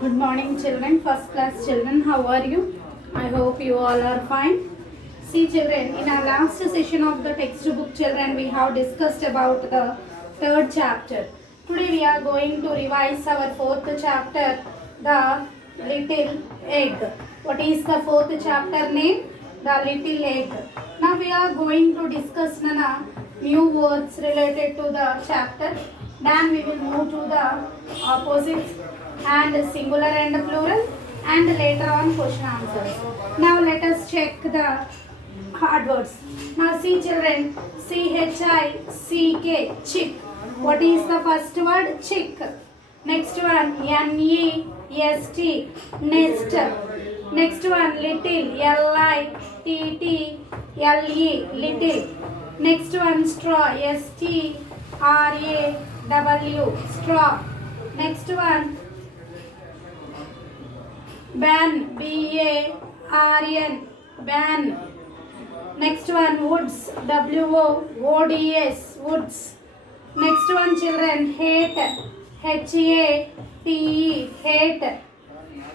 Good morning, children. First class children, how are you? I hope you all are fine. See, children, in our last session of the textbook, children, we have discussed about the third chapter. Today, we are going to revise our fourth chapter, the little egg. What is the fourth chapter name? The little egg. Now, we are going to discuss new words related to the chapter. Then we will move to the opposites and singular and plural, and later on question answers. Now let us check the hard words. Now see, children, CHICK, chick. What is the first word? Chick. Next one, NEST, nest. Next one, little, LITTLE, little. Next one, straw, STRAW, straw. Next one, ban, BARN, ban. Next one, woods, WOODS, woods. Next one, children, hate, HATE, hate.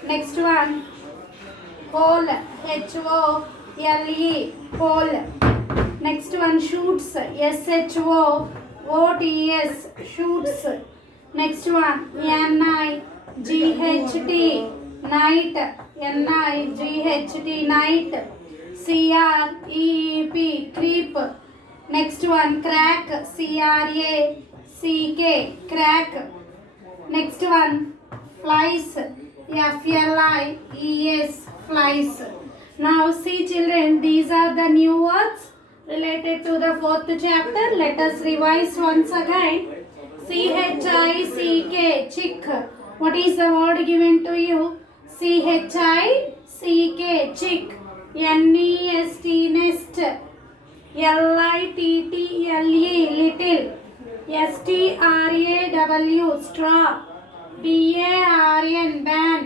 Next one, hole, HOLE, hole. Next one, shoots, SHOOTS, shoots. Next one, NIGHT, night, NIGHT, night. CREEP, creep. Next one, crack, CRACK, crack. Next one, flies, FLIES, flies. Now see, children, these are the new words related to the fourth chapter. Let us revise once again. CHICK, chick. What is the word given to you? CHICK, chick. NEST, nest. LITTLE, little. STRAW, straw. BARN, ban.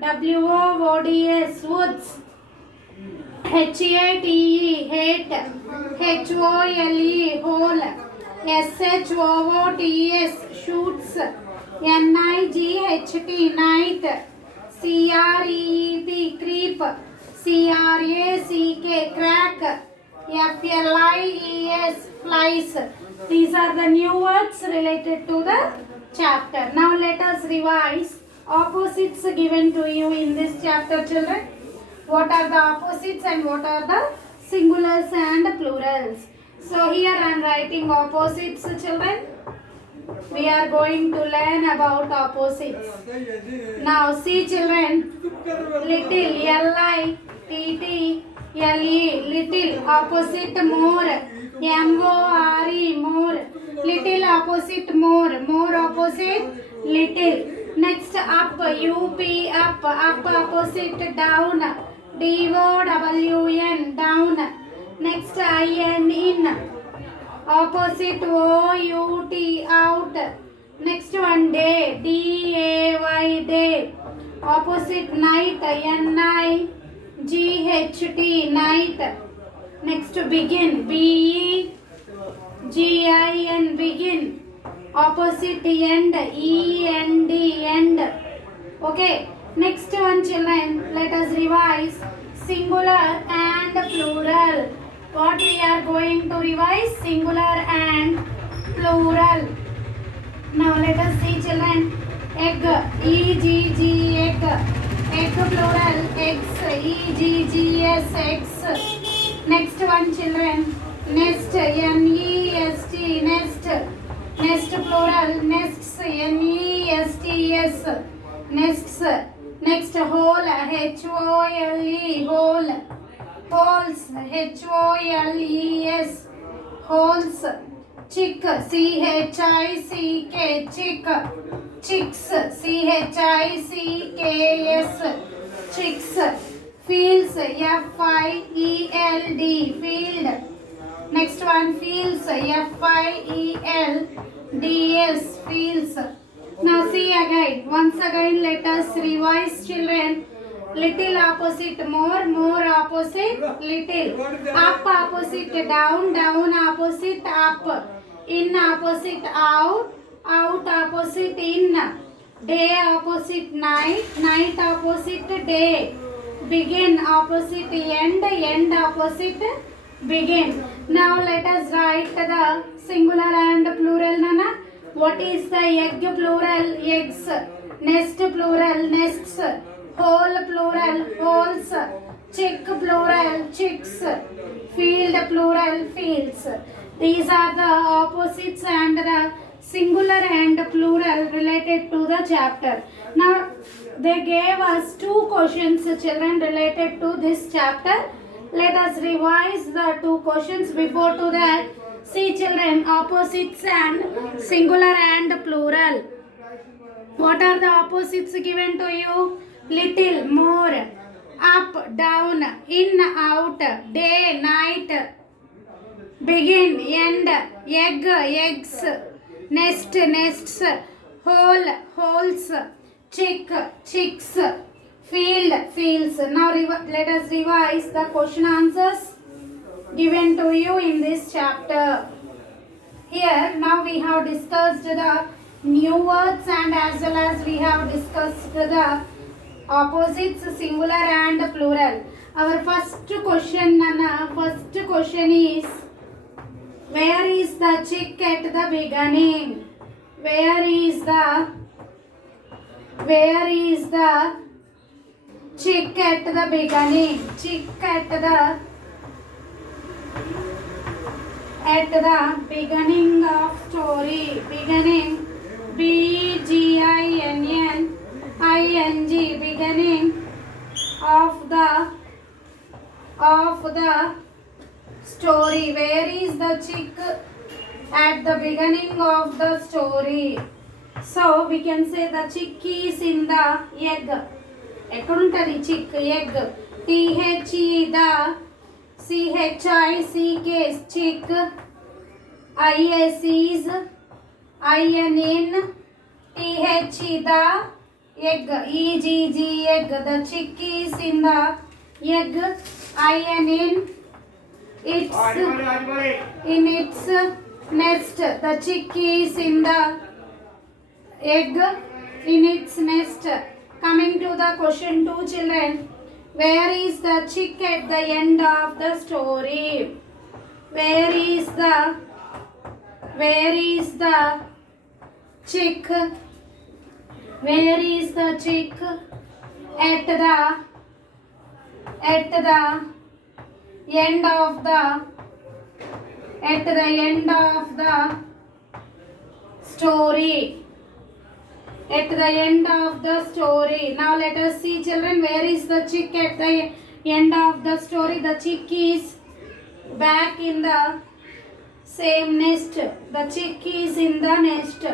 WOODS, woods. HATE, hate. HOLE, hole. SHOOTS, shoots. NIGHT, night. CREEP, creep. CRACK, crack. FLIES, flies. These are the new words related to the chapter. Now let us revise opposites given to you in this chapter, children. What are the opposites and what are the singulars and plurals? So here I am writing opposites, children. We are going to learn about opposites. Now see, children, little, LITTLE, little. Opposite, more, MORE, more. Little opposite, more. More opposite, little. Next, up, UP, up. Up opposite, down. DOWN, down. Next, IN, in. Opposite, OUT, out. Next one, day, DAY, day. Opposite, night, NIGHT, night. Next, begin, BEGIN, begin. Opposite, end, END, end. Okay. Next one, children, let us revise singular and plural. What we are going to revise? Singular and plural. Now let us see, children. Egg, EGG, egg. Egg plural, eggs, EGGS, eggs. Next one, children. Nest, NEST, nest. Nest plural, nests, NESTS, nests. Next, hole, HOLE, hole. Holes, HOLES, holes. Chick, CHICK, chick. Chicks, CHICKS, chicks. Fields, FIELD, field. Next one, fields, FIELDS, fields. Now see again. Once again, let us revise, children. Little opposite, more. More opposite, little. Up opposite, down. Down opposite, up. In opposite, out. Out opposite, in. day opposite night, night opposite day, begin opposite end, end opposite begin. Now let us write the singular and plural. Nana, what is the egg plural? Eggs. Nest plural, nests. Hole plural, holes. Chick plural, chicks. Field plural, fields. These are the opposites and the singular and plural related to the chapter. Now they gave us two questions, children, related to this chapter. Let us revise the two questions. Before to that, see children, opposites and singular and plural. What are the opposites given to you? Little, more, up, down, in, out, day, night, begin, end, egg, eggs, nest, nests, hole, holes, chick, chicks, field, fields. Now let us revise the question answers given to you in this chapter. Here now we have discussed the new words and as well as we have discussed the opposites, singular and plural. Our first question is, where is the chick at the beginning? Where is the chick at the beginning? Chick at the beginning of story. Beginning, beginning, beginning of the story. Where is the chick at the beginning of the story? So we can say the chick is in the egg. ఎక్కడుంటుంది chick, egg. THE the, CHICK chick, IS is, INN, THE the egg, EGG egg. The chick is in the egg, INN. It's in its nest. The chick is in the egg, in its nest. Coming to the question 2, children. Where is the chick at the end of the story? Where is the chick? Where is the chick at the end of the story? At the end of the story. Now let us see children, where is the chick at the end of the story? The chick is back in the same nest. The chick is in the nest.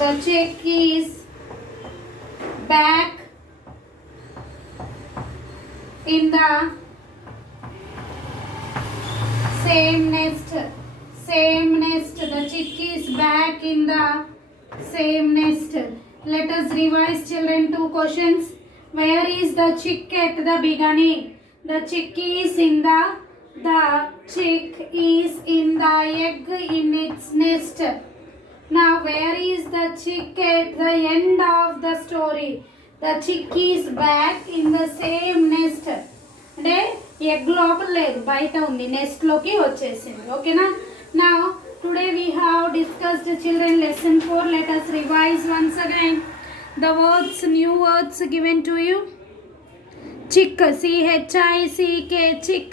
The chick is back in the same nest. Same nest. The chick is back in the same nest. Let us revise children two questions. Where is the chick at the beginning? The chick is in the chick is in the egg in its nest. Now where is the chick at the end of the story? The chick is back in the same nest. అంటే egg లోపల లేదు, బయట ఉంది, NEFT లోకి వచ్చేసింది. ఓకేనా? Now today we have discussed children lesson 4. Let us revise once again the words, new words given to you. Chick, CHICK chick,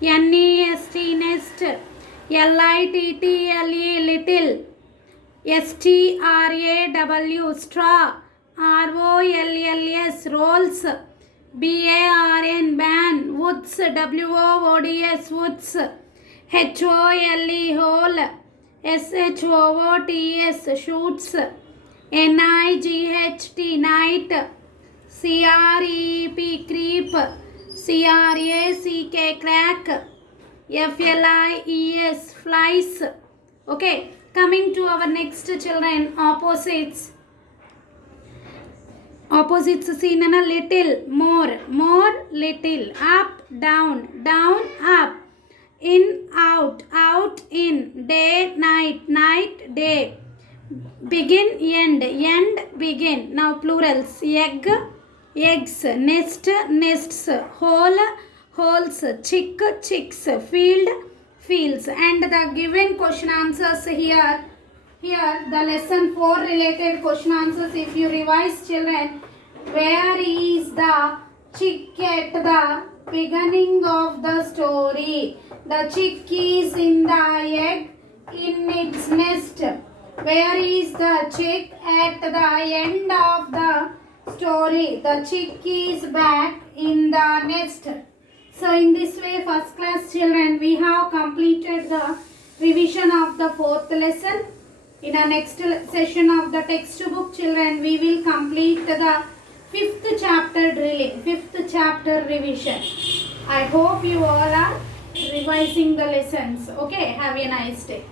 NEST nest, LITTLE little, STRAW straw, ROLLS rolls, BARN ban, woods, WOODS woods, HOLE hole, SHOOTS shoots, NIGHT night, CREP creep, CRACK crack, FLIES flies. Okay, coming to our next children, opposites. Opposites seen in a little, more, little, up, down, up, in, out, out, in, day, night, night, day, begin, end, end, begin. Now plurals: egg, eggs, nest, nests, hole, holes, chick, chicks, field, fields. And the given question answers here. Here the lesson 4 related question answers. If you revise, children, where is the chick at the beginning of the story? The chick is in the egg in its nest. Where is the chick at the end of the story? The chick is back in the nest. So in this way, first class children, we have completed the revision of the 4th lesson. In our next session of the textbook, children, we will complete the 5th chapter drilling, 5th chapter revision. I hope you all are revising the lessons. Okay, have a nice day.